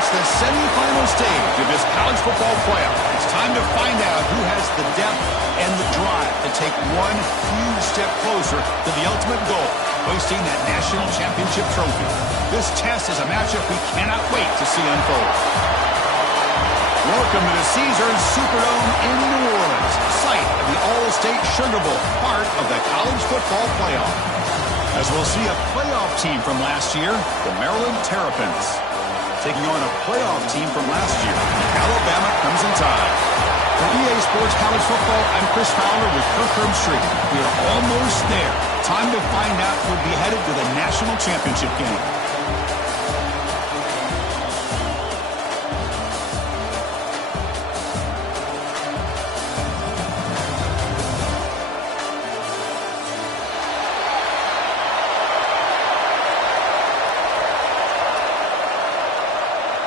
The semifinal stage of this college football playoff. It's time to find out who has the depth and the drive to take one huge step closer to the ultimate goal, hoisting that national championship trophy. This test is a matchup we cannot wait to see unfold. Welcome to the Caesars Superdome in New Orleans, site of the All-State Sugar Bowl, part of the college football playoff. As we'll see a playoff team from last year, the Maryland Terrapins, taking on a playoff team from last year, Alabama Crimson Tide. For EA Sports College Football, I'm Chris Fowler with Kirk Herbstreit. We are almost there. Time to find out who'll be headed to the national championship game.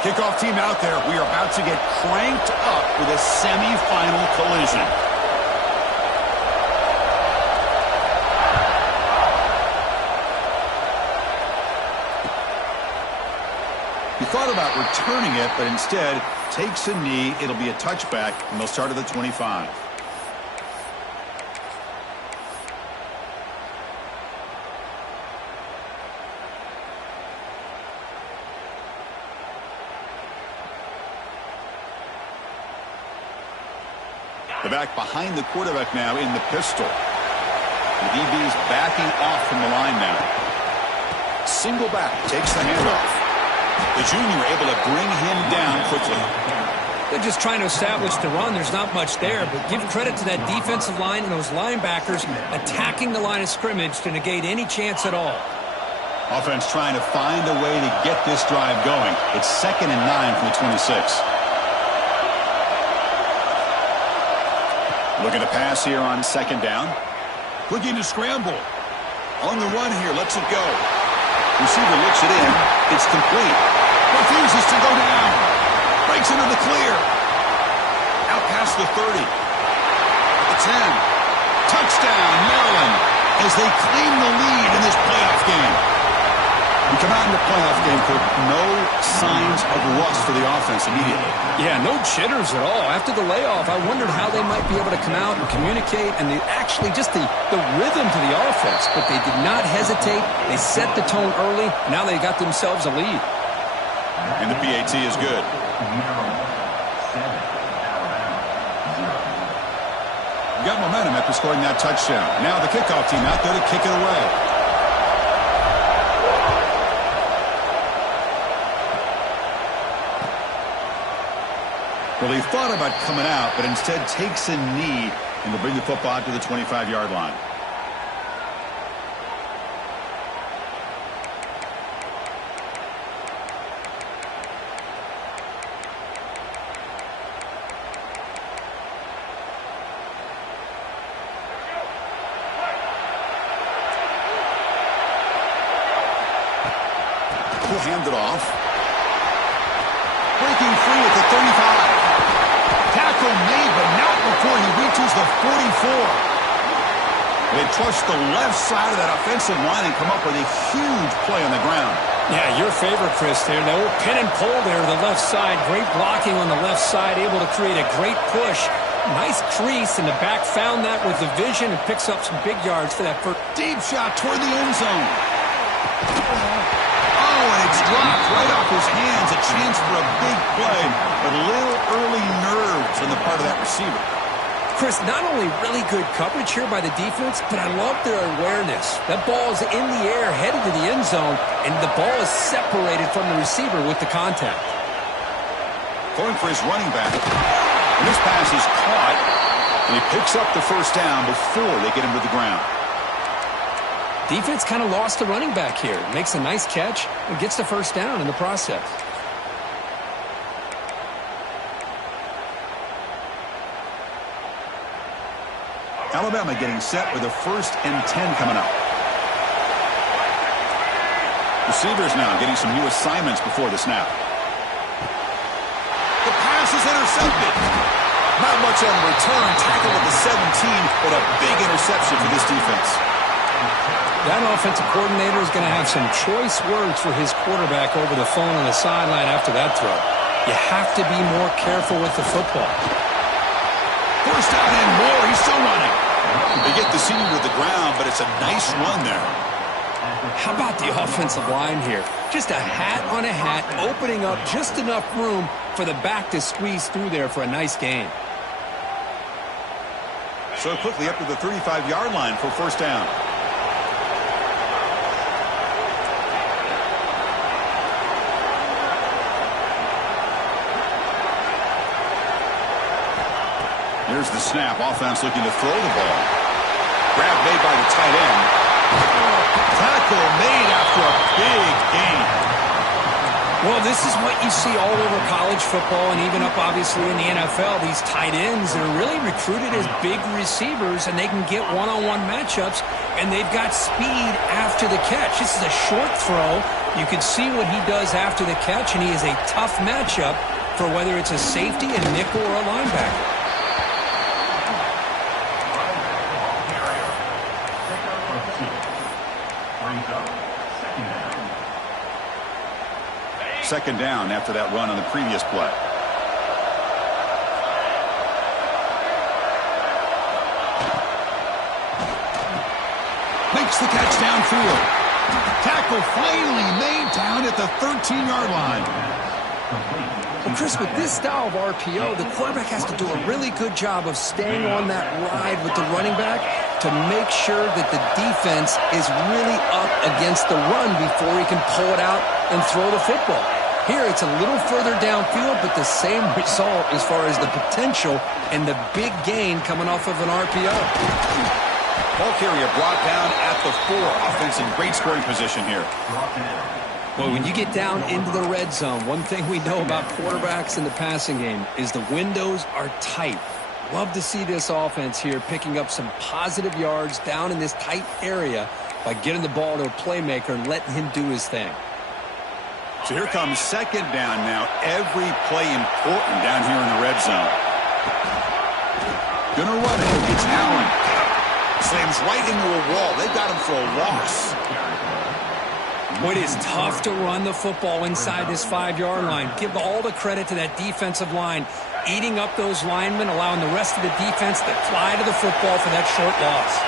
Kickoff team out there. We are about to get cranked up with a semifinal collision. He thought about returning it, but instead takes a knee. It'll be a touchback, and they'll start at the 25. The back behind the quarterback now in the pistol. The DB's backing off from the line now. Single back, takes the handoff. The junior able to bring him down quickly. They're just trying to establish the run. There's not much there, but give credit to that defensive line and those linebackers attacking the line of scrimmage to negate any chance at all. Offense trying to find a way to get this drive going. It's 2nd and 9 from the 26. Looking to pass here on 2nd down. Looking to scramble. On the run here, lets it go. Receiver looks it in. It's complete. Refuses to go down. Breaks into the clear. Out past the 30. The 10. Touchdown, Maryland, as they claim the lead in this playoff game. We come out in the playoff game, Kirk, no signs of rust for the offense immediately. Yeah, no jitters at all. After the layoff, I wondered how they might be able to come out and communicate, and actually just the rhythm to the offense. But they did not hesitate. They set the tone early. Now they got themselves a lead. And the PAT is good. Got momentum after scoring that touchdown. Now the kickoff team out there to kick it away. Well, he thought about coming out, but instead takes a knee and will bring the football out to the 25-yard line. He'll hand it off. Breaking free at the 35. Tackle made, but not before he reaches the 44. They trust the left side of that offensive line and come up with a huge play on the ground. Yeah, your favorite, Chris, there. The old pin and pull there to the left side. Great blocking on the left side, able to create a great push. Nice crease, and the back found that with the vision and picks up some big yards for that first. Deep shot toward the end zone. Oh, and it's dropped right off his hands. A chance for a big play, but a little early nerves on the part of that receiver. Chris, not only really good coverage here by the defense, but I love their awareness. That ball is in the air, headed to the end zone, and the ball is separated from the receiver with the contact. Going for his running back. And this pass is caught, and he picks up the first down before they get him to the ground. Defense kind of lost the running back here. Makes a nice catch and gets the first down in the process. Alabama getting set with a 1st and 10 coming up. Receivers now getting some new assignments before the snap. The pass is intercepted. Not much on the return. Tackle at the 17, but a big interception for this defense. That offensive coordinator is going to have some choice words for his quarterback over the phone on the sideline after that throw. You have to be more careful with the football. First down and more. He's still running. They get the senior to the ground, but it's a nice run there. How about the offensive line here? Just a hat on a hat, opening up just enough room for the back to squeeze through there for a nice gain. So quickly up to the 35-yard line for first down. Here's the snap. Offense looking to throw the ball. Grab made by the tight end. Tackle made after a big gain. Well, this is what you see all over college football and even up, obviously, in the NFL. These tight ends are really recruited as big receivers, and they can get one-on-one matchups, and they've got speed after the catch. This is a short throw. You can see what he does after the catch, and he is a tough matchup for whether it's a safety, a nickel, or a linebacker. Second down after that run on the previous play. Makes the catch downfield. Tackle finally made down at the 13-yard line. Well, Chris, with this style of RPO, the quarterback has to do a really good job of staying on that ride with the running back to make sure that the defense is really up against the run before he can pull it out and throw the football. Here, it's a little further downfield, but the same result as far as the potential and the big gain coming off of an RPO. Ball carrier brought down at the 4. Offense in great scoring position here. Well, when you get down into the red zone, one thing we know about quarterbacks in the passing game is the windows are tight. Love to see this offense here picking up some positive yards down in this tight area by getting the ball to a playmaker and letting him do his thing. So here comes second down now. Every play important down here in the red zone. Gonna run it. It's Allen. Slams right into a wall. They got him for a loss. Boy, it is tough to run the football inside this 5-yard line. Give all the credit to that defensive line, eating up those linemen, allowing the rest of the defense to fly to the football for that short loss.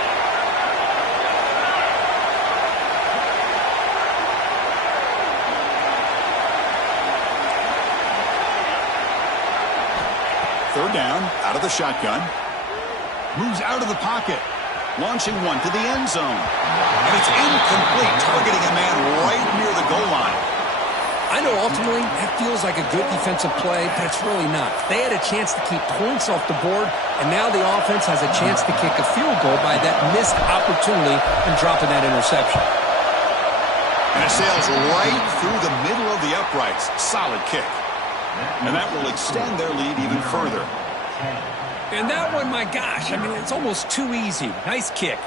Third down, out of the shotgun. Moves out of the pocket. Launching one to the end zone. And it's incomplete, targeting a man right near the goal line. I know ultimately that feels like a good defensive play, but it's really not. They had a chance to keep points off the board, and now the offense has a chance to kick a field goal by that missed opportunity and dropping that interception. And it sails right through the middle of the uprights. Solid kick. And that will extend their lead even further. And that one, my gosh, I mean, it's almost too easy. Nice kick.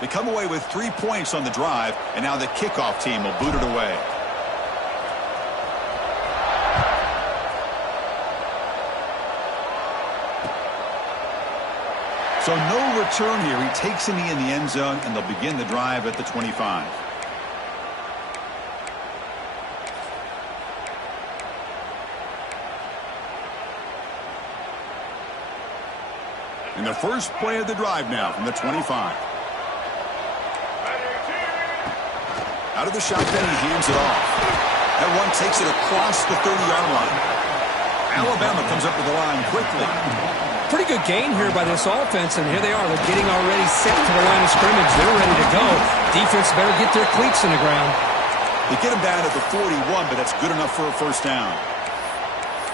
They come away with 3 points on the drive, and now the kickoff team will boot it away. So no return here. He takes a knee in the end zone, and they'll begin the drive at the 25. And the first play of the drive now from the 25. Out of the shotgun, he hands it off. That one takes it across the 30-yard line. Alabama comes up to the line quickly. Pretty good gain here by this offense, and here they are. They're getting already set to the line of scrimmage. They're ready to go. Defense better get their cleats in the ground. They get him down at the 41, but that's good enough for a first down.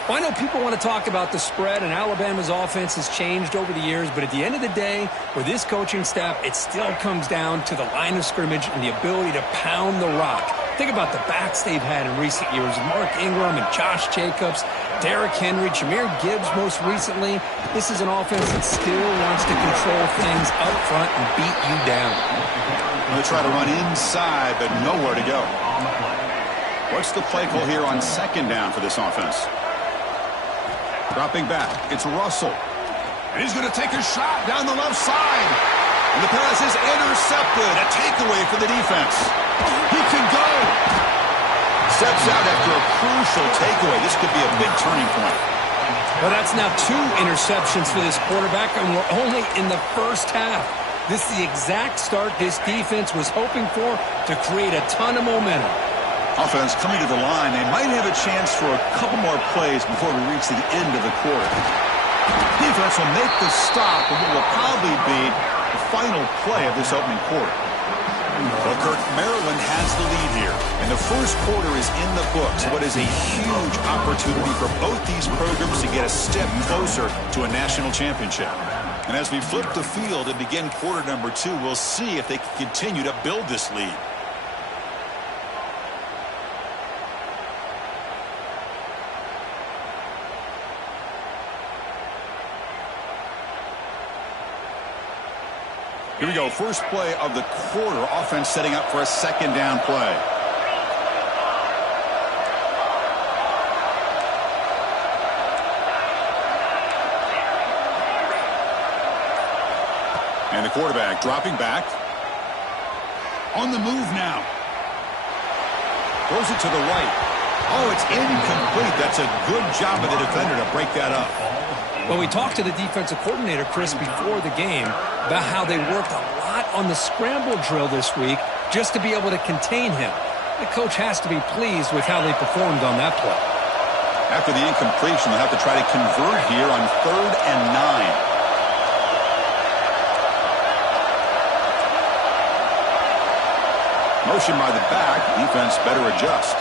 Well, I know people want to talk about the spread, and Alabama's offense has changed over the years, but at the end of the day, with this coaching staff, it still comes down to the line of scrimmage and the ability to pound the rock. Think about the backs they've had in recent years. Mark Ingram and Josh Jacobs, Derrick Henry, Jahmyr Gibbs most recently. This is an offense that still wants to control things up front and beat you down. They try to run inside, but nowhere to go. What's the play call here on second down for this offense? Dropping back, it's Russell. And he's going to take a shot down the left side. And the pass is intercepted. A takeaway for the defense. He can go. Steps out after a crucial takeaway. This could be a big turning point. Well, that's now 2 interceptions for this quarterback, and we're only in the first half. This is the exact start this defense was hoping for to create a ton of momentum. Offense coming to the line. They might have a chance for a couple more plays before we reach the end of the quarter. Defense will make the stop of what will probably be the final play of this opening quarter. Well, Kirk, Maryland has the lead here, and the first quarter is in the books. What is a huge opportunity for both these programs to get a step closer to a national championship. And as we flip the field and begin quarter number 2, we'll see if they can continue to build this lead. Here we go, first play of the quarter. Offense setting up for a second down play. And the quarterback dropping back. On the move now. Throws it to the right. Oh, it's incomplete. That's a good job of the defender to break that up. Well, we talked to the defensive coordinator, Chris, before the game about how they worked a lot on the scramble drill this week just to be able to contain him. The coach has to be pleased with how they performed on that play. After the incompletion, they'll have to try to convert here on 3rd and 9. Motion by the back. Defense better adjust.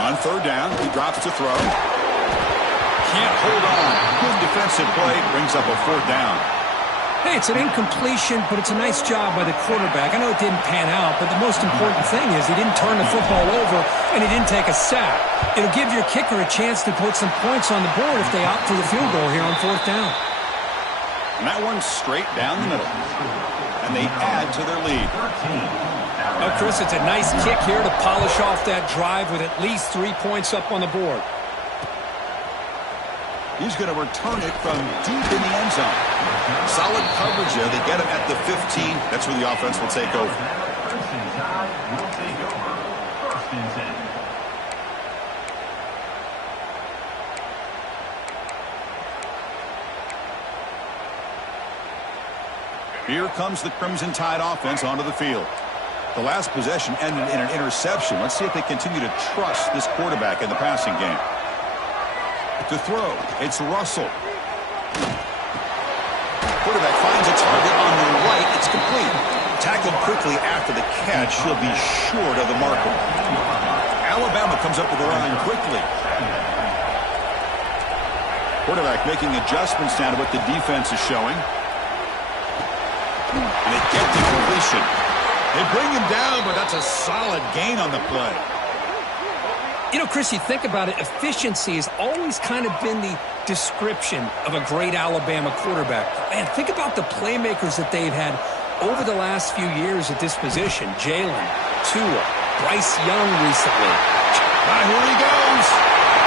On 3rd down, he drops to throw. Can't hold on. Good defensive play. Brings up a 4th down. Hey, it's an incompletion, but it's a nice job by the quarterback. I know it didn't pan out, but the most important thing is he didn't turn the football over and he didn't take a sack. It'll give your kicker a chance to put some points on the board if they opt for the field goal here on 4th down. And that one's straight down the middle. And they add to their lead. Now, Chris, it's a nice kick here to polish off that drive with at least 3 points up on the board. He's going to return it from deep in the end zone. Solid coverage there. They get him at the 15. That's where the offense will take over. Here comes the Crimson Tide offense onto the field. The last possession ended in an interception. Let's see if they continue to trust this quarterback in the passing game. To throw, it's Russell. Quarterback finds a target on the right. It's complete. Tackled quickly after the catch. He'll be short of the marker. Alabama comes up to the line quickly. Quarterback making adjustments now to what the defense is showing. And they get the completion. They bring him down, but that's a solid gain on the play. You know, Chris, you think about it, efficiency has always kind of been the description of a great Alabama quarterback. Man, think about the playmakers that they've had over the last few years at this position. Jalen, Tua, Bryce Young recently. Here he goes.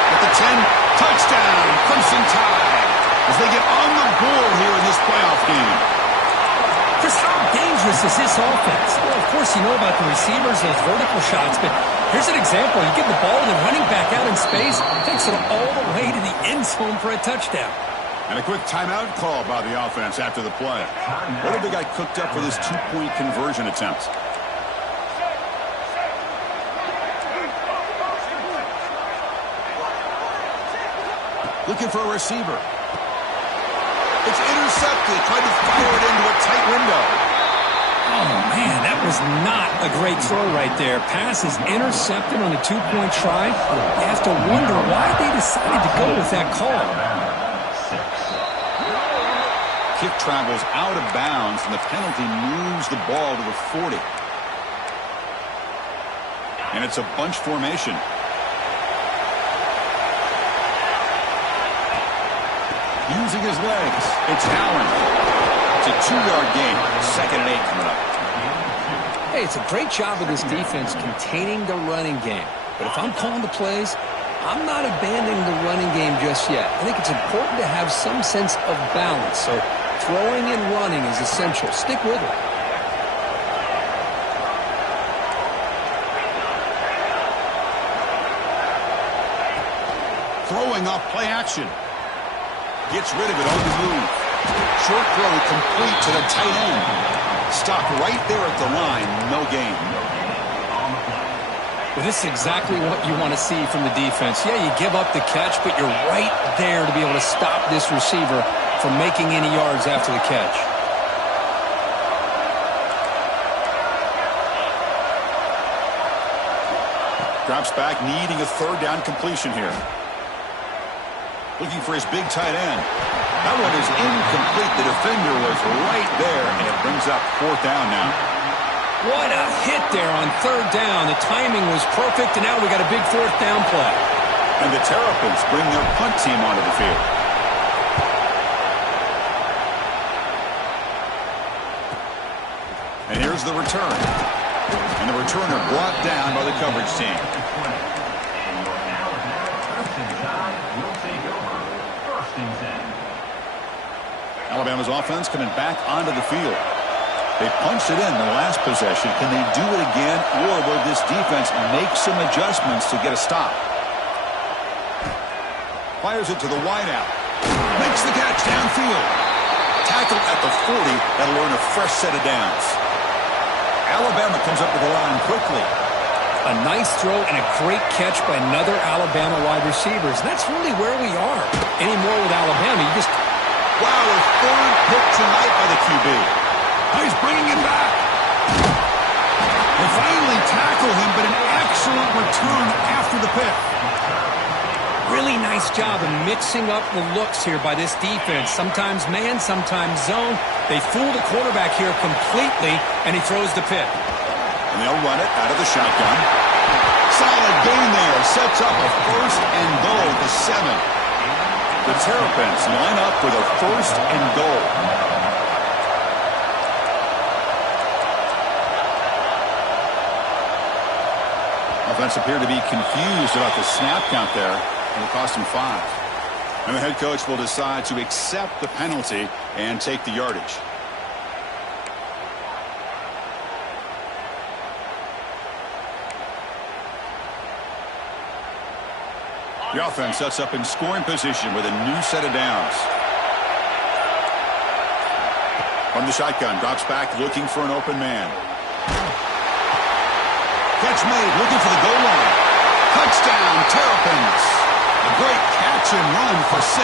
At the 10, touchdown, Crimson Tide, as they get on the board here in this playoff game. Chris, how dangerous is this offense? Well, of course, you know about the receivers, those vertical shots, but here's an example. You give the ball to the running back out in space, takes it all the way to the end zone for a touchdown. And a quick timeout call by the offense after the play. What have they got cooked up for this two-point conversion attempt? Looking for a receiver. It's intercepted. Tried to fire it into a tight window. Oh, man, that was not a great throw right there. Pass is intercepted on the two-point try. You have to wonder why they decided to go with that call. Kick travels out of bounds, and the penalty moves the ball to the 40. And it's a bunch formation. Using his legs, it's Allen. It's a 2-yard gain. 2nd and 8 coming up. Hey, it's a great job of this defense containing the running game. But if I'm calling the plays, I'm not abandoning the running game just yet. I think it's important to have some sense of balance. So throwing and running is essential. Stick with it. Throwing off play action. Gets rid of it on the move. Short throw complete to the tight end. Stopped right there at the line. No gain. Well, this is exactly what you want to see from the defense. Yeah, you give up the catch, but you're right there to be able to stop this receiver from making any yards after the catch. Drops back, needing a 3rd down completion here. Looking for his big tight end. That one is incomplete. The defender was right there, and it brings up 4th down now. What a hit there on 3rd down. The timing was perfect, and now we got a big 4th down play. And the Terrapins bring their punt team onto the field. And here's the return. And the returner brought down by the coverage team. Alabama's offense coming back onto the field. They punched it in the last possession. Can they do it again, or will this defense make some adjustments to get a stop? Fires it to the wideout. Makes the catch downfield. Tackled at the 40. That'll earn a fresh set of downs. Alabama comes up to the line quickly. A nice throw and a great catch by another Alabama wide receiver. And that's really where we are. Anymore with Alabama, you just... Wow, a 3rd pick tonight by the QB. He's bringing him back. They finally tackle him, but an excellent return after the pick. Really nice job of mixing up the looks here by this defense. Sometimes man, sometimes zone. They fool the quarterback here completely, and he throws the pick. And they'll run it out of the shotgun. Solid gain there. Sets up a 1st and goal at the 7. The Terrapins line up for their 1st and goal. Offense appeared to be confused about the snap count there, and it cost him 5. And the head coach will decide to accept the penalty and take the yardage. The offense sets up in scoring position with a new set of downs. From the shotgun, drops back, looking for an open man. Catch made, looking for the goal line. Touchdown, Terrapins. A great catch and run for 6.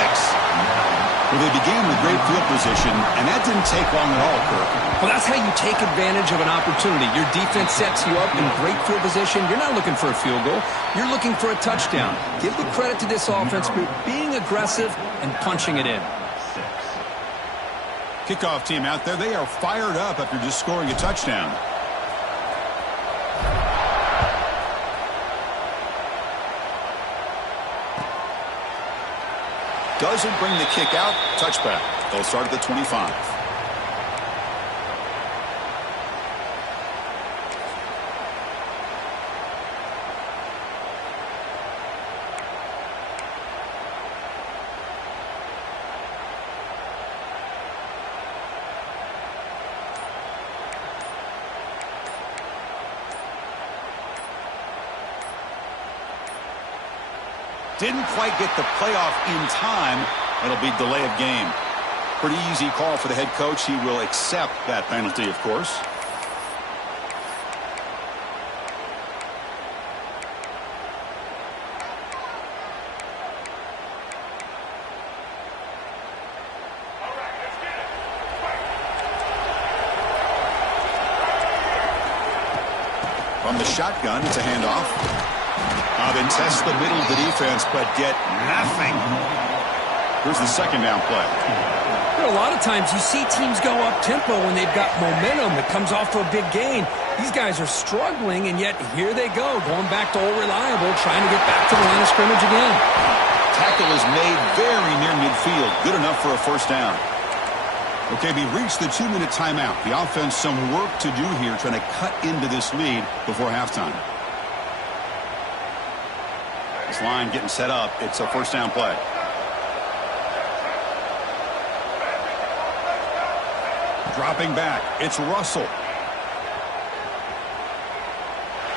Well, they began with great field position, and that didn't take long at all, Kirk. Well, that's how you take advantage of an opportunity. Your defense sets you up in great field position. You're not looking for a field goal. You're looking for a touchdown. Give the credit to this offense for being aggressive and punching it in. Kickoff team out there, they are fired up after just scoring a touchdown. Doesn't bring the kick out. Touchback. They'll start at the 25. Didn't quite get the playoff in time. It'll be delay of game. Pretty easy call for the head coach. He will accept that penalty, of course. From the shotgun, it's a handoff. Then test the middle of the defense, but get nothing. Here's the second down play. A lot of times you see teams go up-tempo when they've got momentum that comes off for a big gain. These guys are struggling, and yet here they go, going back to old reliable, trying to get back to the line of scrimmage again. Tackle is made very near midfield. Good enough for a first down. Okay, we reached the 2-minute timeout. The offense some work to do here, trying to cut into this lead before halftime. This line getting set up. It's a first down play. Dropping back. It's Russell.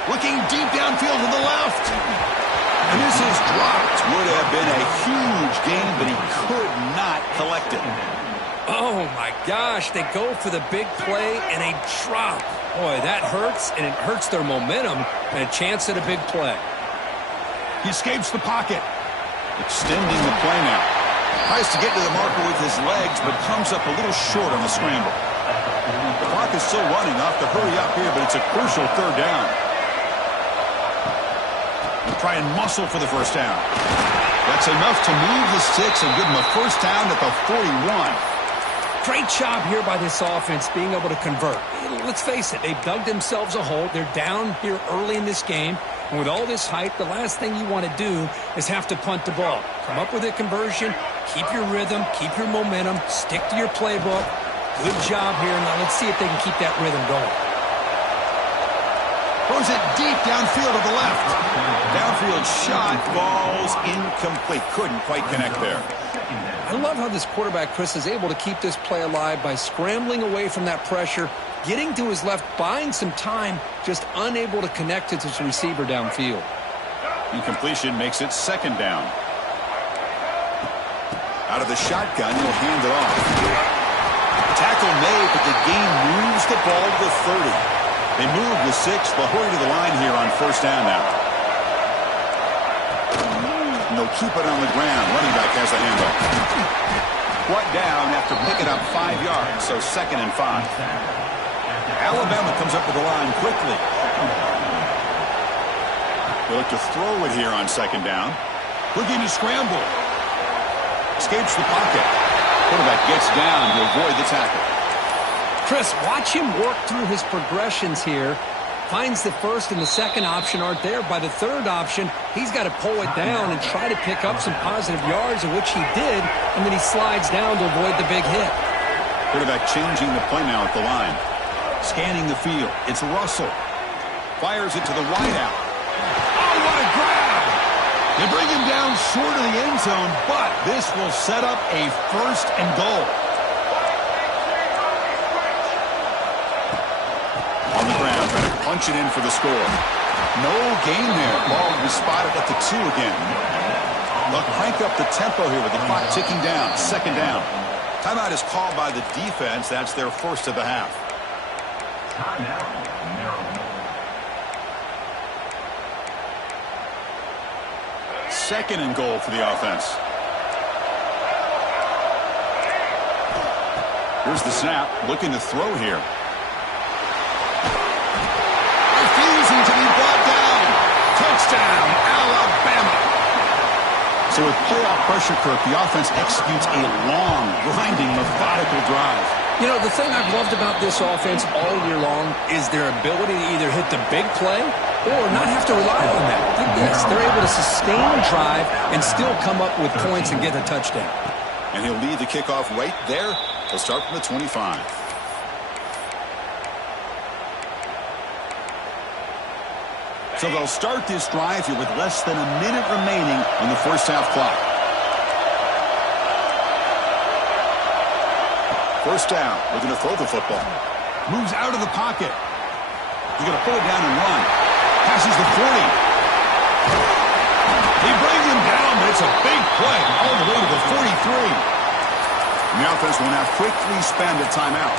Looking deep downfield to the left. And this is dropped. Would have been a huge gain, but he could not collect it. Oh, my gosh. They go for the big play and a drop. Boy, that hurts, and it hurts their momentum and a chance at a big play. He escapes the pocket. Extending the play now. Tries to get to the marker with his legs, but comes up a little short on the scramble. The clock is still running. Off to hurry up here, but it's a crucial third down. We'll try and muscle for the first down. That's enough to move the sticks and give them a first down at the 41. Great job here by this offense being able to convert. Let's face it, they've dug themselves a hole. They're down here early in this game. And with all this hype, the last thing you want to do is have to punt the ball. Come up with a conversion, keep your rhythm, keep your momentum, stick to your playbook. Good job here. Now let's see if they can keep that rhythm going. Throws it deep downfield to the left. Downfield shot falls incomplete. Couldn't quite connect there. I love how this quarterback, Chris, is able to keep this play alive by scrambling away from that pressure, getting to his left, buying some time, just unable to connect to his receiver downfield. Incompletion makes it second down. Out of the shotgun, he'll hand it off. Tackle made, but the game moves the ball to the 30. They move the 6. They'll hurry to the line here on first down now. And they'll keep it on the ground. Running back has a handoff. Brought down after picking up 5 yards, so 2nd and 5. Alabama comes up to the line quickly. They look to throw it here on second down. Looking to scramble. Escapes the pocket. Quarterback gets down to avoid the tackle. Chris, watch him work through his progressions here. Finds the first and the second option aren't there. By the third option, he's got to pull it down and try to pick up some positive yards, of which he did, and then he slides down to avoid the big hit. Quarterback changing the play now at the line. Scanning the field. It's Russell. Fires it to the wideout. Oh, what a grab! They bring him down short of the end zone, but this will set up a first and goal. On the ground, trying to punch it in for the score. No gain there. Ball will be spotted at the 2 again. They'll crank up the tempo here with the clock ticking down. Second down. Timeout is called by the defense. That's their first of the half. Second and goal for the offense. Here's the snap. Looking to throw here. Refusing to be brought down. Touchdown, Alabama. So with playoff pressure, Kirk, the offense executes a long, grinding, methodical drive. You know, the thing I've loved about this offense all year long is their ability to either hit the big play or not have to rely on that. Look at this. They're able to sustain a drive and still come up with points and get a touchdown. And he'll lead the kickoff right there. He'll start from the 25. So they'll start this drive here with less than a minute remaining on the first half clock. First down. Looking to throw the football. Moves out of the pocket. He's going to pull it down and run. Passes the 40. He brings him down, but it's a big play all the way to the 43. And the offense will now quickly spend a timeout.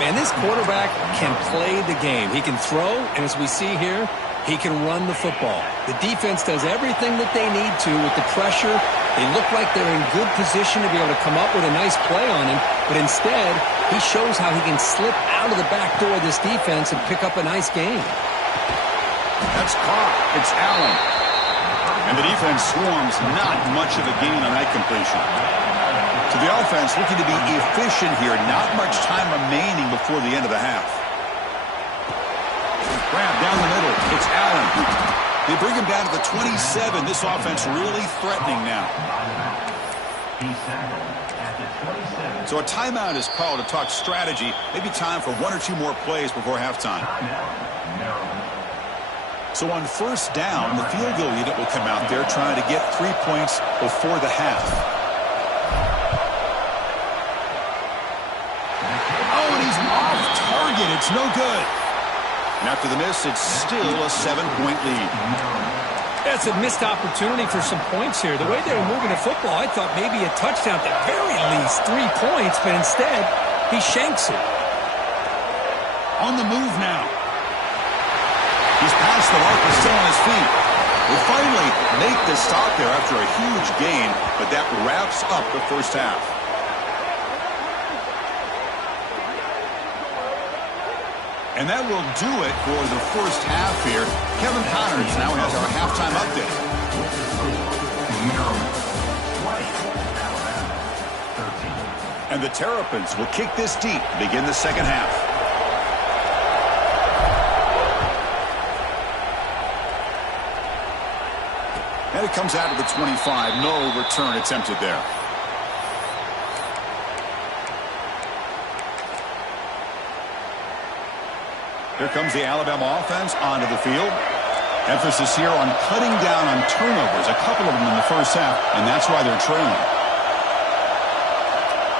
Man, this quarterback can play the game. He can throw, and as we see here, he can run the football. The defense does everything that they need to with the pressure. They look like they're in good position to be able to come up with a nice play on him, but instead, he shows how he can slip out of the back door of this defense and pick up a nice gain. That's caught. It's Allen. And the defense swarms not much of a gain on that completion. So the offense looking to be efficient here. Not much time remaining before the end of the half. Grab down the middle. It's Allen. They bring him down to the 27. This offense really threatening now. So a timeout is called to talk strategy. Maybe time for one or two more plays before halftime. So on first down, the field goal unit will come out there trying to get 3 points before the half. Oh, and he's off target. It's no good. And after the miss, it's still a 7-point lead. That's a missed opportunity for some points here. The way they were moving the football, I thought maybe a touchdown, at the very least 3 points, but instead, he shanks it. On the move now. He's past the mark, but still on his feet. Will finally make the stop there after a huge gain, but that wraps up the first half. And that will do it for the first half here. Kevin Connors now has our halftime update. And the Terrapins will kick this deep, begin the second half. And it comes out of the 25. No return attempted there. Here comes the Alabama offense onto the field. Emphasis here on cutting down on turnovers, a couple of them in the first half, and that's why they're trailing.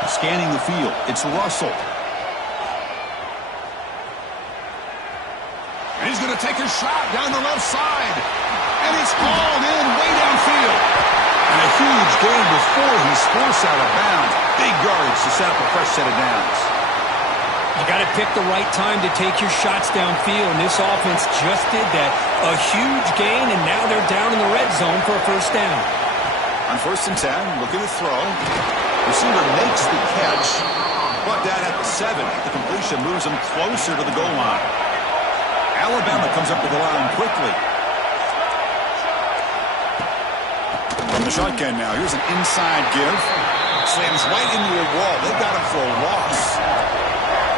Scanning the field, it's Russell. And he's going to take a shot down the left side. And it's hauled in way downfield. And a huge gain before he's forced out of bounds. Big yards to set up a fresh set of downs. You got to pick the right time to take your shots downfield, and this offense just did that. A huge gain, and now they're down in the red zone for a first down. On 1st and 10, looking to throw. Receiver makes the catch. But down at the 7, the completion moves him closer to the goal line. Alabama comes up with the line quickly. From the shotgun now, here's an inside give. Slams right into a wall. They've got him for a loss.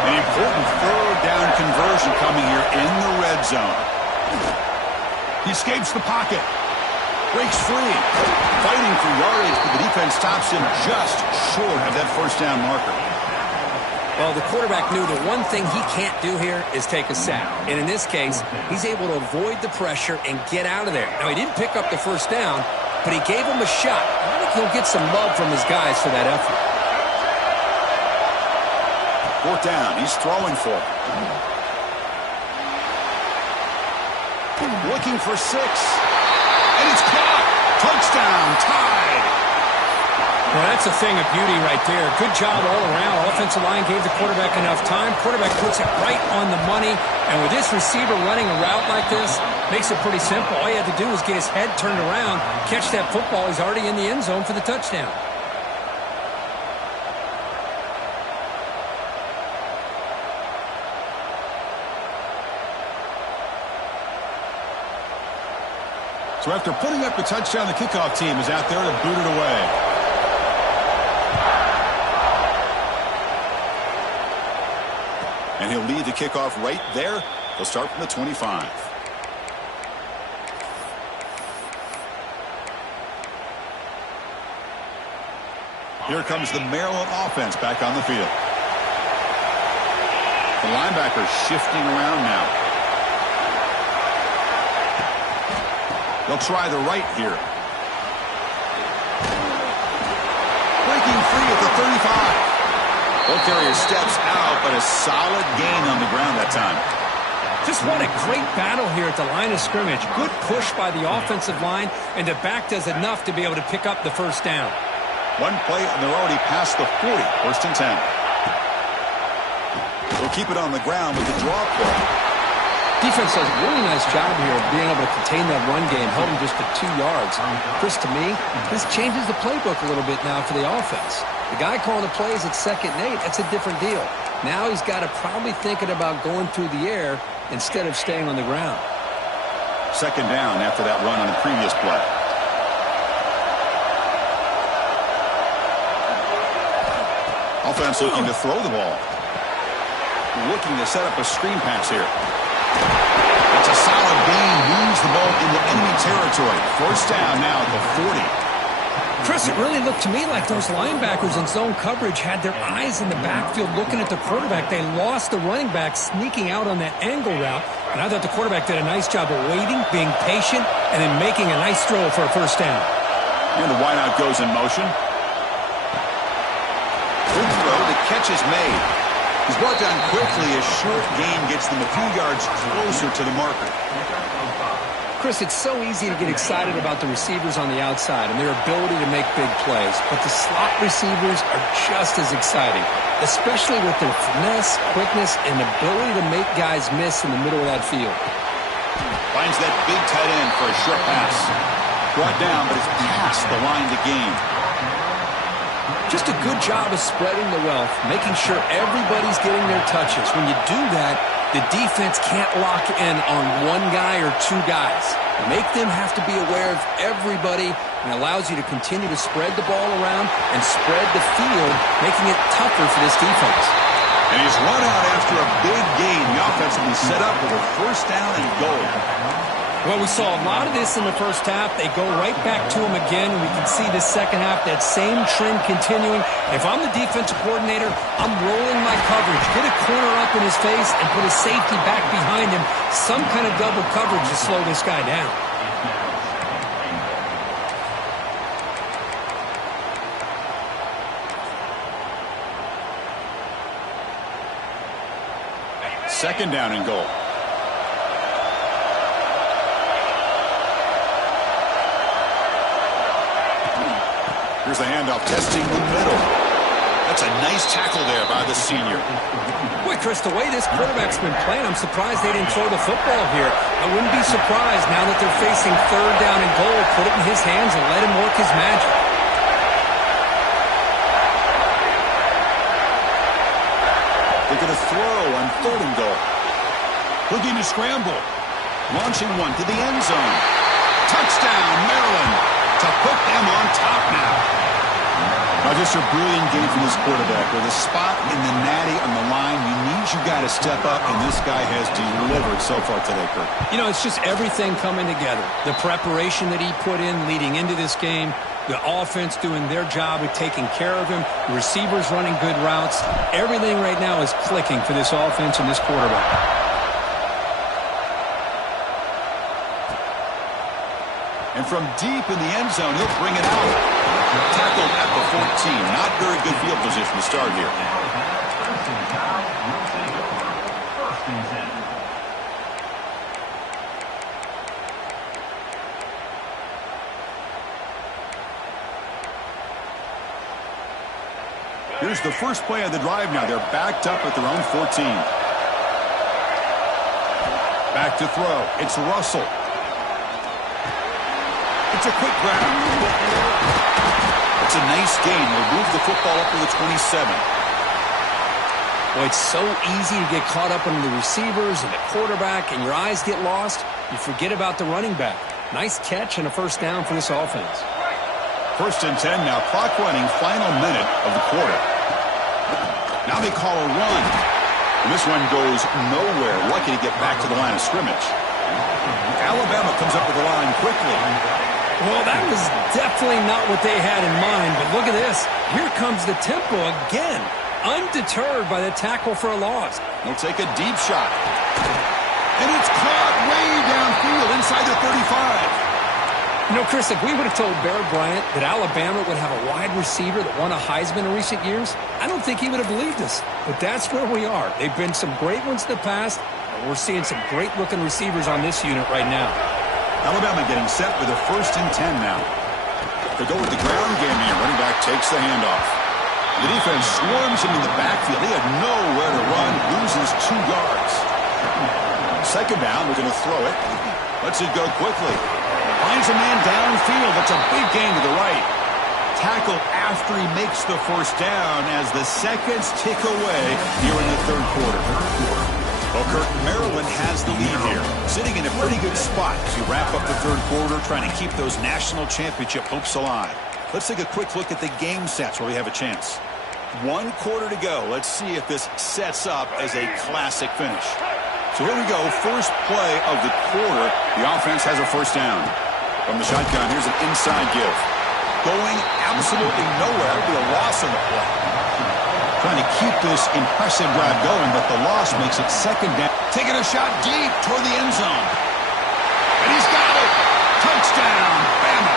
An important third down conversion coming here in the red zone. He escapes the pocket. Breaks free. Fighting for yardage, but the defense stops him just short of that first down marker. Well, the quarterback knew the one thing he can't do here is take a sack. And in this case, he's able to avoid the pressure and get out of there. Now, he didn't pick up the first down, but he gave him a shot. I think he'll get some love from his guys for that effort. 4th down. He's throwing for it. Looking for 6. And it's caught. Touchdown. Tied. Well, that's a thing of beauty right there. Good job all around. Offensive line gave the quarterback enough time. Quarterback puts it right on the money. And with this receiver running a route like this, makes it pretty simple. All you have to do is get his head turned around, catch that football. He's already in the end zone for the touchdown. So after putting up the touchdown, the kickoff team is out there to boot it away. And he'll lead the kickoff right there. They'll start from the 25. Here comes the Maryland offense back on the field. The linebackers shifting around now. They'll try the right here. Breaking free at the 35. Ball carrier steps out, but a solid gain on the ground that time. Just what a great battle here at the line of scrimmage. Good push by the offensive line, and the back does enough to be able to pick up the first down. One play, and they're already past the 40. First and 10. They'll keep it on the ground with the draw play. Defense does a really nice job here of being able to contain that run game, held him just to 2 yards. Chris, to me, this changes the playbook a little bit now for the offense. The guy calling the plays at 2nd and 8, that's a different deal. Now he's got to probably thinking about going through the air instead of staying on the ground. 2nd down after that run on the previous play. Offense looking to throw the ball. Looking to set up a screen pass here. It's a solid gain. Moves the ball into enemy territory. First down now at the 40. Chris, it really looked to me like those linebackers in zone coverage had their eyes in the backfield looking at the quarterback. They lost the running back sneaking out on that angle route. And I thought the quarterback did a nice job of waiting, being patient, and then making a nice throw for a first down. And the wideout goes in motion. Good throw. The catch is made. He's brought down quickly. A short gain gets them a few yards closer to the marker. Chris, it's so easy to get excited about the receivers on the outside and their ability to make big plays, but the slot receivers are just as exciting, especially with their finesse, quickness, and ability to make guys miss in the middle of that field. Finds that big tight end for a short pass. Brought down, but it's past the line to gain. Just a good job of spreading the wealth, making sure everybody's getting their touches. When you do that, the defense can't lock in on one guy or 2 guys. Make them have to be aware of everybody, and allows you to continue to spread the ball around and spread the field, making it tougher for this defense. And he's run out after a big gain. The offense will be set up with a first down and goal. Well, we saw a lot of this in the first half. They go right back to him again, and we can see the second half, that same trend continuing. If I'm the defensive coordinator, I'm rolling my coverage. Get a corner up in his face and put a safety back behind him. Some kind of double coverage to slow this guy down. Second down and goal. Here's the handoff, testing the middle. That's a nice tackle there by the senior. Boy, Chris, the way this quarterback's been playing, I'm surprised they didn't throw the football here. I wouldn't be surprised now that they're facing 3rd down and goal. Put it in his hands and let him work his magic. They're going to throw on 3rd and goal. Looking to scramble. Launching one to the end zone. Touchdown, Maryland, to put them on top now. Now, just a brilliant game from this quarterback. With a spot in the natty on the line, you got to step up, and this guy has delivered so far today, Kirk. You know, it's just everything coming together. The preparation that he put in leading into this game, the offense doing their job of taking care of him, the receivers running good routes. Everything right now is clicking for this offense and this quarterback. And from deep in the end zone, he'll bring it out. Tackled at the 14. Not very good field position to start here. Here's the first play of the drive now. They're backed up at their own 14. Back to throw. It's Russell. It's a quick grab. It's a nice gain. We'll move the football up to the 27. Boy, it's so easy to get caught up in the receivers and the quarterback, and your eyes get lost. You forget about the running back. Nice catch and a first down for this offense. 1st and 10 now. Clock running. Final minute of the quarter. Now they call a run. And this one goes nowhere. Lucky to get back to the line of scrimmage. Alabama comes up with the line quickly. Well, that was definitely not what they had in mind, but look at this. Here comes the tempo again, undeterred by the tackle for a loss. He'll take a deep shot. And it's caught way downfield inside the 35. You know, Chris, if we would have told Bear Bryant that Alabama would have a wide receiver that won a Heisman in recent years, I don't think he would have believed us. But that's where we are. They've been some great ones in the past. We're seeing some great-looking receivers on this unit right now. Alabama getting set with a 1st and 10 now. They go with the ground game here. Running back takes the handoff. The defense swarms him in the backfield. He had nowhere to run, loses 2 yards. 2nd down, we're going to throw it. Lets it go quickly. Finds a man downfield. That's a big gain to the right. Tackle after he makes the 1st down as the seconds tick away here in the 3rd quarter. Well, Kirk, Maryland has the lead here, sitting in a pretty good spot as you wrap up the 3rd quarter, trying to keep those national championship hopes alive. Let's take a quick look at the game sets where we have a chance. 1 quarter to go. Let's see if this sets up as a classic finish. So here we go, first play of the quarter. The offense has a 1st down. From the shotgun, here's an inside give. Going absolutely nowhere. It'll be a loss on the play. Trying to keep this impressive drive going, but the loss makes it 2nd down. Taking a shot deep toward the end zone. And he's got it. Touchdown, Bama.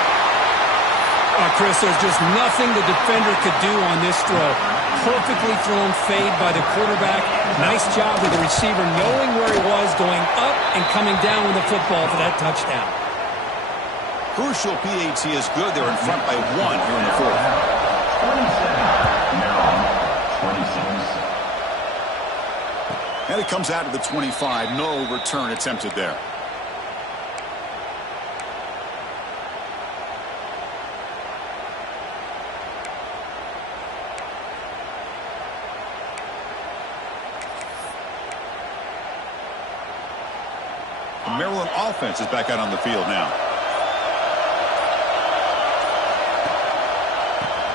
Chris, there's just nothing the defender could do on this throw. Perfectly thrown fade by the quarterback. Nice job with the receiver knowing where he was, going up and coming down with the football for that touchdown. Crucial PAT is good. They're in front by 1 here in the 4th. 27, Maryland, 26. And it comes out to the 25. No return attempted there. The Maryland offense is back out on the field now.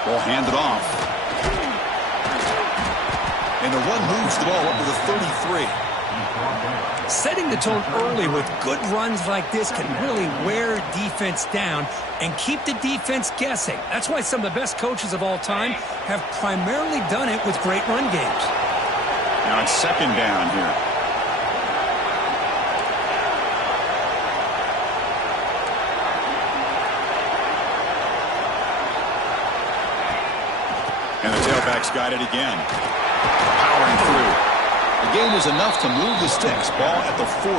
Ball handed off. And the run moves the ball up to the 33. Setting the tone early with good runs like this can really wear defense down and keep the defense guessing. That's why some of the best coaches of all time have primarily done it with great run games. Now it's 2nd down here. And the tailback's got it again. Powering through. The gain is enough to move the sticks. Ball at the 40.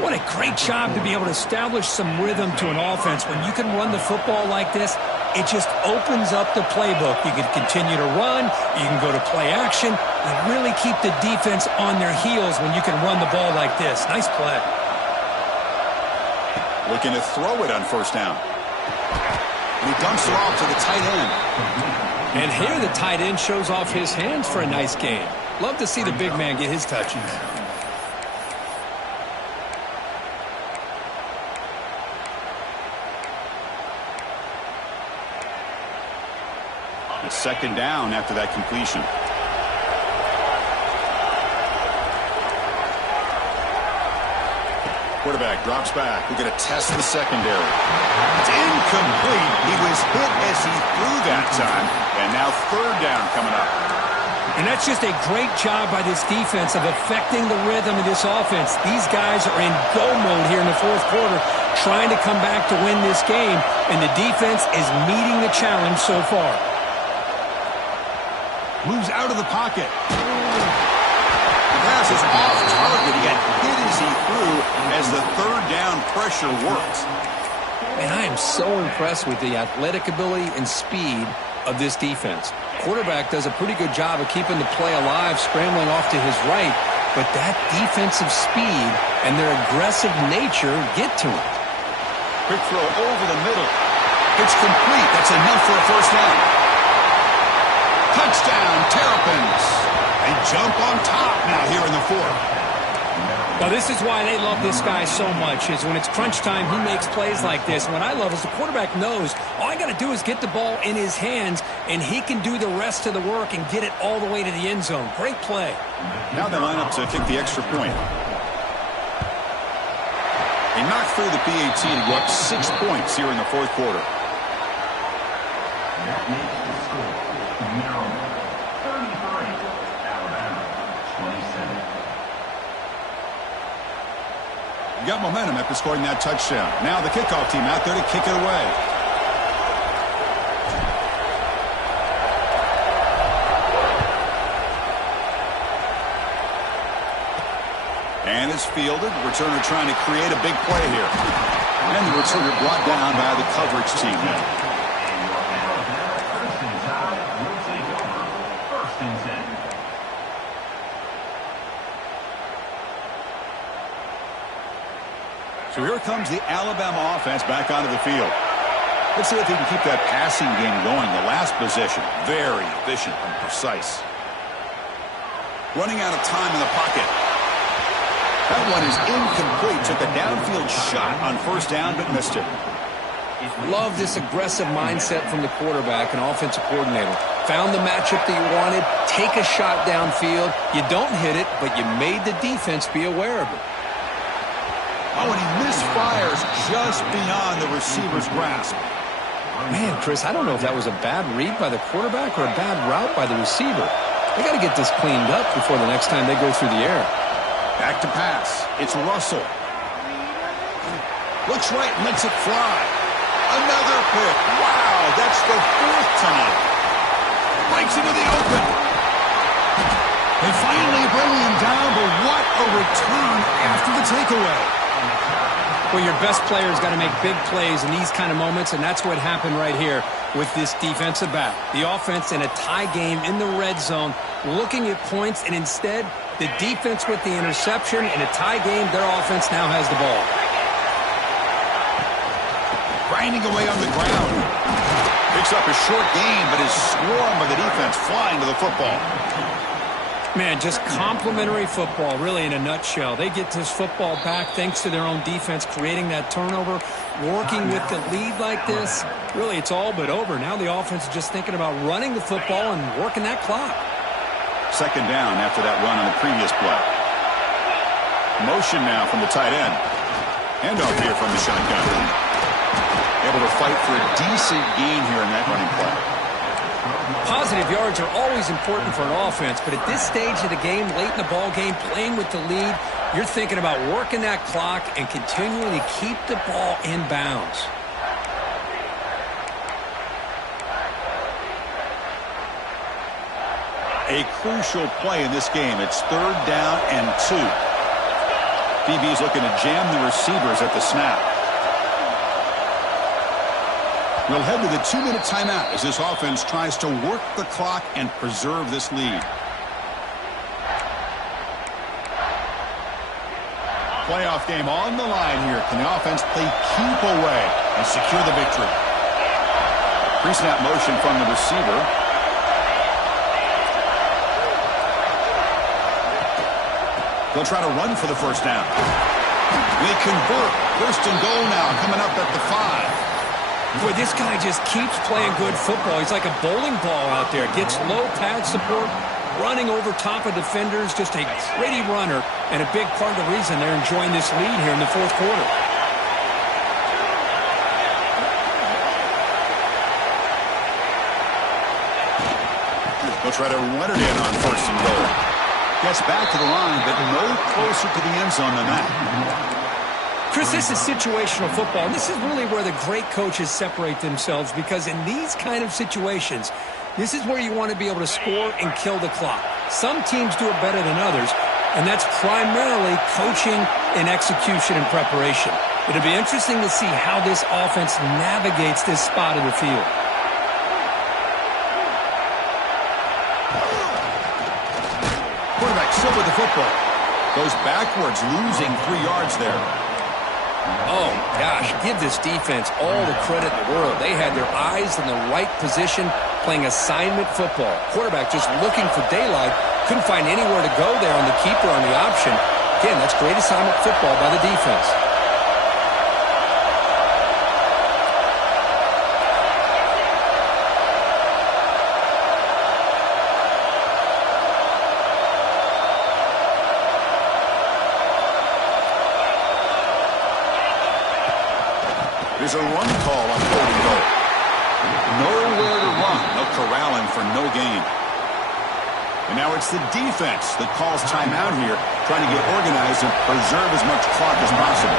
What a great job to be able to establish some rhythm to an offense. When you can run the football like this, it just opens up the playbook. You can continue to run. You can go to play action. You really keep the defense on their heels when you can run the ball like this. Nice play. Looking to throw it on 1st down. And he dumps it off to the tight end. And here the tight end shows off his hands for a nice game. Love to see the big man get his touches. It's 2nd down after that completion. Quarterback drops back. We're going to test the secondary. It's incomplete. He was hit as he threw that time. And now 3rd down coming up. And that's just a great job by this defense of affecting the rhythm of this offense. These guys are in go mode here in the 4th quarter, trying to come back to win this game. And the defense is meeting the challenge so far. Moves out of the pocket. The pass is off target. He got hit as he threw as the 3rd down pressure worked. And I am so impressed with the athletic ability and speed of this defense. Quarterback does a pretty good job of keeping the play alive, scrambling off to his right, but that defensive speed and their aggressive nature get to him. Quick throw over the middle. It's complete. That's enough for a 1st down. Touchdown, Terrapins. They jump on top now here in the 4th. Well, this is why they love this guy so much, is when it's crunch time, he makes plays like this. And what I love is the quarterback knows all I got to do is get the ball in his hands, and he can do the rest of the work and get it all the way to the end zone. Great play. Now they line up to kick the extra point. They knock through the PAT to go up 6 points here in the 4th quarter. That makes the score Maryland 33, Alabama 27. You got momentum after scoring that touchdown. Now the kickoff team out there to kick it away. is fielded. Returner trying to create a big play here. And the returner brought down by the coverage team now. Ncaa will take over. First and 10. So here comes the Alabama offense back onto the field. Let's see if he can keep that passing game going. The last possession, very efficient and precise. Running out of time in the pocket. That one is incomplete. Took a downfield shot on first down, but missed it. Love this aggressive mindset from the quarterback and offensive coordinator. Found the matchup that you wanted. Take a shot downfield. You don't hit it, but you made the defense be aware of it. Oh, and he misfires just beyond the receiver's grasp. Man, Chris, I don't know if that was a bad read by the quarterback or a bad route by the receiver. They got to get this cleaned up before the next time they go through the air. Back to pass. It's Russell. Looks right and lets it fly. Another pick. Wow, that's the fourth time. Breaks into the open. They finally bring him down, but what a return after the takeaway. Well, your best player's got to make big plays in these kind of moments, and that's what happened right here with this defensive back. The offense in a tie game in the red zone, looking at points, and instead, the defense with the interception. In a tie game, their offense now has the ball. Grinding away on the ground. Picks up a short gain, but is swarmed by the defense flying to the football. Man, just complimentary football, really, in a nutshell. They get this football back thanks to their own defense, creating that turnover, working with the lead like this. Really, it's all but over. Now the offense is just thinking about running the football and working that clock. Second down after that run on the previous play. Motion now from the tight end. Handoff here from the shotgun. Able to fight for a decent gain here in that running play. Positive yards are always important for an offense, but at this stage of the game, late in the ball game, playing with the lead, you're thinking about working that clock and continuing to keep the ball in bounds. A crucial play in this game. It's third down and 2. DB's looking to jam the receivers at the snap. We'll head to the 2-minute timeout as this offense tries to work the clock and preserve this lead. Playoff game on the line here. Can the offense play keep away and secure the victory? Pre-snap motion from the receiver. They'll try to run for the first down. They convert. First and goal now coming up at the 5. Boy, this guy just keeps playing good football. He's like a bowling ball out there. Gets low pad support, running over top of defenders. Just a gritty runner, and a big part of the reason they're enjoying this lead here in the fourth quarter. They'll try to run it in on first and goal. Gets back to the line, but no closer to the end zone than that. Chris, this is situational football, and this is really where the great coaches separate themselves, because in these kind of situations, this is where you want to be able to score and kill the clock. Some teams do it better than others, and that's primarily coaching and execution and preparation. It'll be interesting to see how this offense navigates this spot of the field. Quarterback still with the football. Goes backwards, losing 3 yards there. Oh, gosh, give this defense all the credit in the world. They had their eyes in the right position, playing assignment football. Quarterback just looking for daylight. Couldn't find anywhere to go there on the keeper on the option. Again, that's great assignment football by the defense. There's a run call on third and goal. Nowhere to run. No corralling for no gain. And now it's the defense that calls timeout here, trying to get organized and preserve as much clock as possible.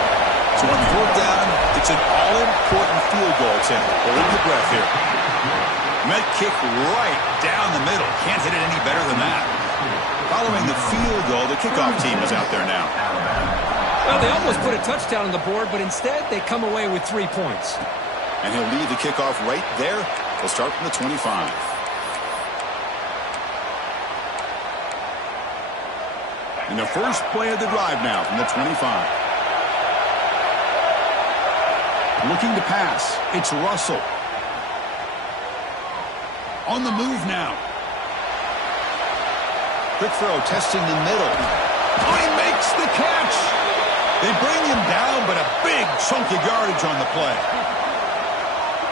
So on fourth down, it's an all-important field goal attempt. Hold your breath here. Met kick right down the middle. Can't hit it any better than that. Following the field goal, the kickoff team is out there now. Well, they almost put a touchdown on the board, but instead they come away with 3 points. And he'll lead the kickoff right there. They'll start from the 25. And the first play of the drive now from the 25. Looking to pass. It's Russell. On the move now. Quick throw, testing the middle. Oh, he makes the catch. They bring him down, but a big chunk of yardage on the play.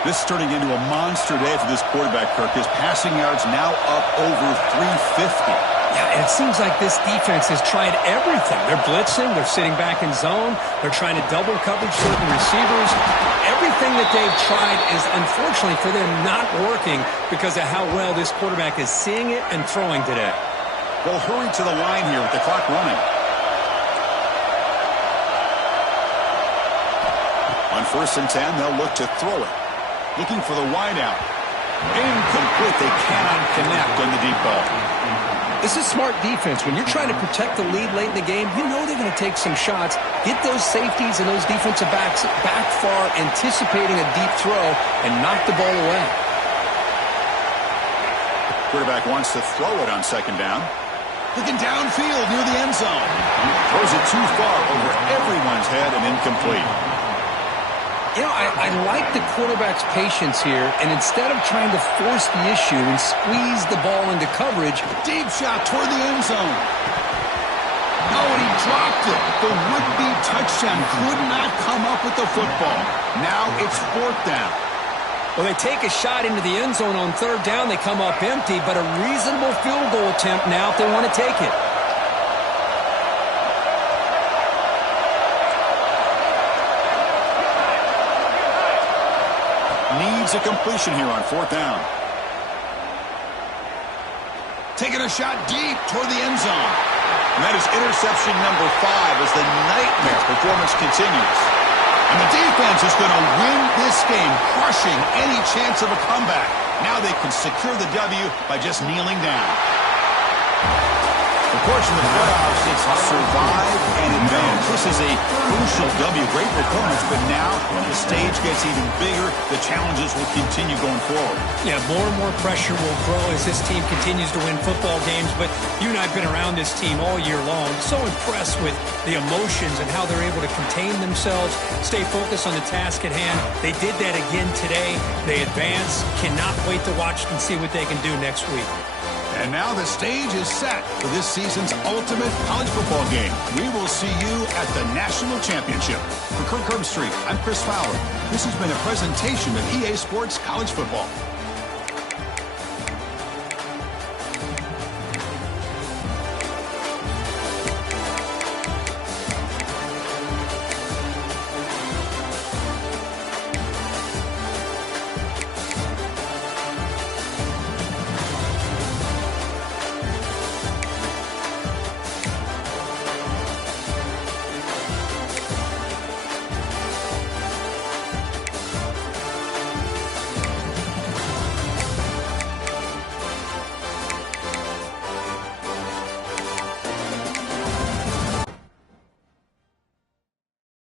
This is turning into a monster day for this quarterback, Kirk. His passing yards now up over 350. Yeah, and it seems like this defense has tried everything. They're blitzing. They're sitting back in zone. They're trying to double coverage certain receivers. Everything that they've tried is, unfortunately for them, not working because of how well this quarterback is seeing it and throwing today. They'll hurry to the line here with the clock running. On 1st and 10, they'll look to throw it. Looking for the wideout. Incomplete. They cannot connect on the deep ball. This is smart defense. When you're trying to protect the lead late in the game, you know they're going to take some shots. Get those safeties and those defensive backs back far, anticipating a deep throw, and knock the ball away. Quarterback wants to throw it on 2nd down. Looking downfield near the end zone. Throws it too far over everyone's head and incomplete. You know, I like the quarterback's patience here, and instead of trying to force the issue and squeeze the ball into coverage, deep shot toward the end zone. Oh, and he dropped it. The would-be touchdown could not come up with the football. Now it's 4th down. Well, they take a shot into the end zone on 3rd down. They come up empty, but a reasonable field goal attempt now if they want to take it. Needs a completion here on 4th down. Taking a shot deep toward the end zone. And that is interception number 5 as the nightmare performance continues. And the defense is going to win this game, crushing any chance of a comeback. Now they can secure the W by just kneeling down. Of course, in the playoffs, it's survive and advance. This is a crucial W. Great performance, but now the stage gets even bigger. The challenges will continue going forward. Yeah, more and more pressure will grow as this team continues to win football games. But you and I have been around this team all year long. So impressed with the emotions and how they're able to contain themselves, stay focused on the task at hand. They did that again today. They advance. Cannot wait to watch and see what they can do next week. And now the stage is set for this season's ultimate college football game. We will see you at the National Championship. For Kirk Herbstreit, I'm Chris Fowler. This has been a presentation of EA Sports College Football.